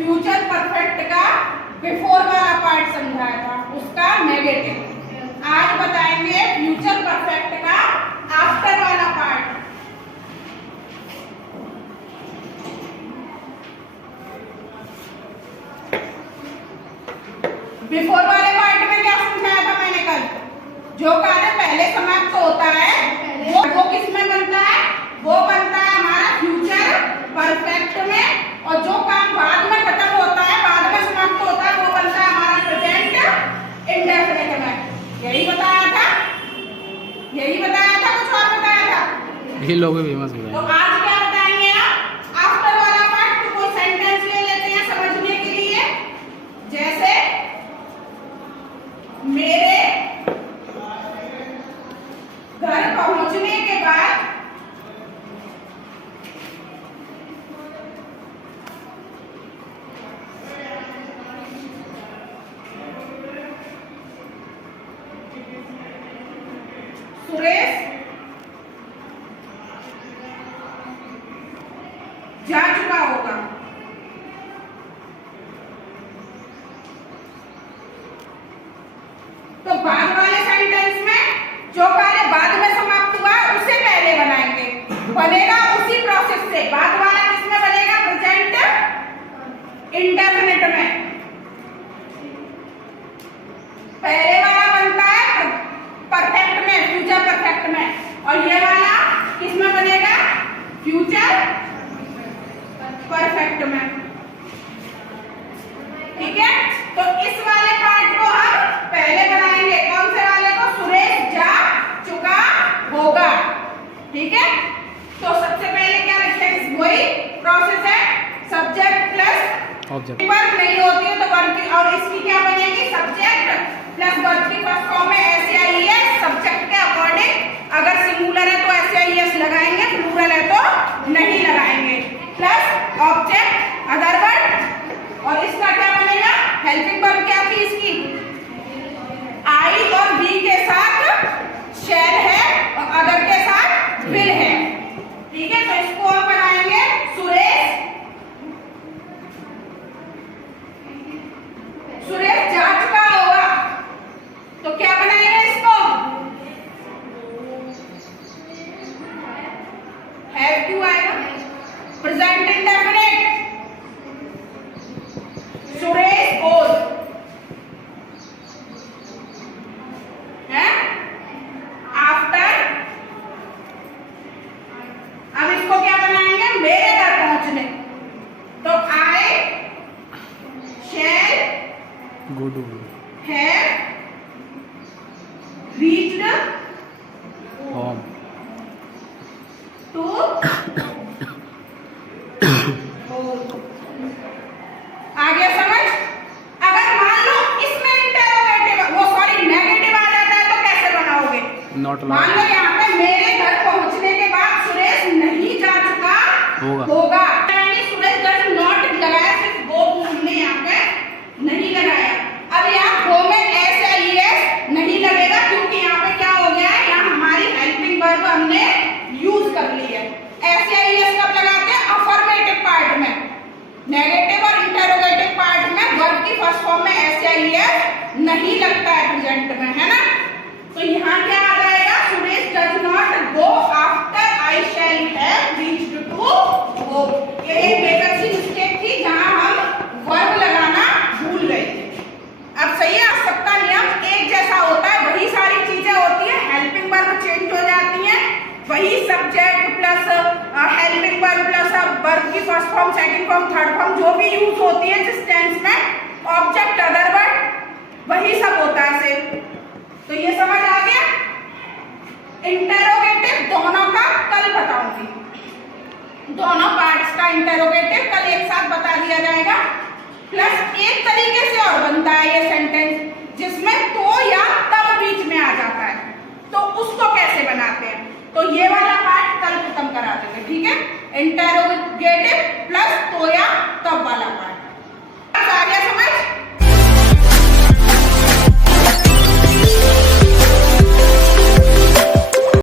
Future perfect का before वाला part समझाया था, उसका नेगेटिव। आज बताएंगे फ्यूचर परफेक्ट का आफ्टर वाला पार्ट। बिफोर वाले पार्ट में क्या समझाया था मैंने कल? जो कार्य पहले समाप्त होता है वो किस में बनता है? वो बनता है हमारा फ्यूचर परफेक्ट में, और जो काम बाद में खत्म होता है, बाद में समाप्त होता है, वो बनता है हमारा प्रेजेंट इंडेफिनिट में। यही बताया था, कुछ और बताया था? ये लोग भी मस्त तो आज क्या बताएंगे आप? आफ्टर वाला पार्ट। तो कोई सेंटेंस ले लेते हैं समझने के लिए, जैसे मेरे घर पहुंचने के बाद सुरेश जा चुका होगा। तो बाद वाले सेंटेंस में जो कार्य बाद में समाप्त हुआ उसे पहले बनाएंगे, बनेगा उसी प्रोसेस से। बाद वाला किसमें बनेगा? प्रेजेंट इंडेफिनिट में। पहले वाला बनता है परफेक्ट में, फ्यूचर परफेक्ट में, और ये वाला किसमें बनेगा? फ्यूचर परफेक्ट में। ठीक है, तो इस वाले पार्ट को हम पहले बनाएंगे। कौन से वाले को? सुरेश जा चुका होगा। ठीक है, तो सबसे पहले क्या रखेंगे? वही प्रोसेस है, सब्जेक्ट प्लस ऑब्जेक्ट। वर्ब नहीं होती है तो वर्ब की, और इसकी क्या बनेगी? सब्जेक्ट प्लस वर्ब की फर्स्ट फॉर्म में एस सब्जेक्ट के अकॉर्डिंग। अगर सिंगुलर है तो एस लगाएंगे, प्लूरल है तो नहीं लगाएंगे। प्लस ऑब्जेक्ट अदर वर्ड, और इसका क्या बनेगा? हेल्पिंग वर्ब क्या थी इसकी? आई और बी के साथ शैल है और अदर के साथ विल है। ठीक है, तो इसको हम बनाएंगे सुरेश जा चुका होगा। तो क्या बनाएंगे इसको? हैव टू आएगा, प्रेजेंट इंडेफिनिट। सुरेश गोज है आफ्टर। अब इसको क्या बनाएंगे? मेरे घर पहुंचने। तो I shall good have reached home to home। आ गया समझ? अगर मान लो इसमें नेगेटिव आ जाता है तो कैसे बनाओगे? नॉट मान लो यहाँ पे मेरे घर पहुंचने के बाद सुरेश नहीं जा चुका होगा। सुरेश डज नॉट लगाया, सिर्फ वो हमने यहाँ पे नहीं लगाया। अब यहाँ गो में एस नहीं लगेगा, क्योंकि यहाँ पे क्या हो गया है? यहाँ हमारी हेल्पिंग वर्ब हमने यूज कर ली है। एस कब लगाते हैं? अफर्मेटिव पार्ट में। नेगेटिव और इंटरोगेटिव पार्ट में वर्ब की फर्स्ट फॉर्म में एस नहीं लगता है प्रेजेंट में, है ना? तो यहाँ क्या आ जाएगा? Suresh does not go after I shall have reached to home. ये एक बेसिक सी मिस्टेक थी जहाँ हम वर्ब लगाना भूल गए थे। अब सही है, सबका नियम एक जैसा होता है, वही सारी चीजें होती है, हेल्पिंग वर्ब चेंज हो जाती हैं, वही subject plus helping verb plus verb की first form, second form, third form जो भी यूज होती है जिस टेंस में, ऑब्जेक्ट अदर वर्ड, वही सब होता है सेम। तो ये समझ आ गया? इंटरोगेटिव दोनों का कल बताऊंगी, दोनों पार्ट्स का इंटरोगेटिव कल एक साथ बता दिया जाएगा। प्लस एक तरीके से और बनता है ये सेंटेंस जिसमें तो या तब बीच में आ जाता है, तो उसको कैसे बनाते हैं? तो ये वाला पार्ट कल खत्म करा देंगे। ठीक है, इंटरोगेटिव प्लस तो या तब वाला पार्ट आ गया समझ?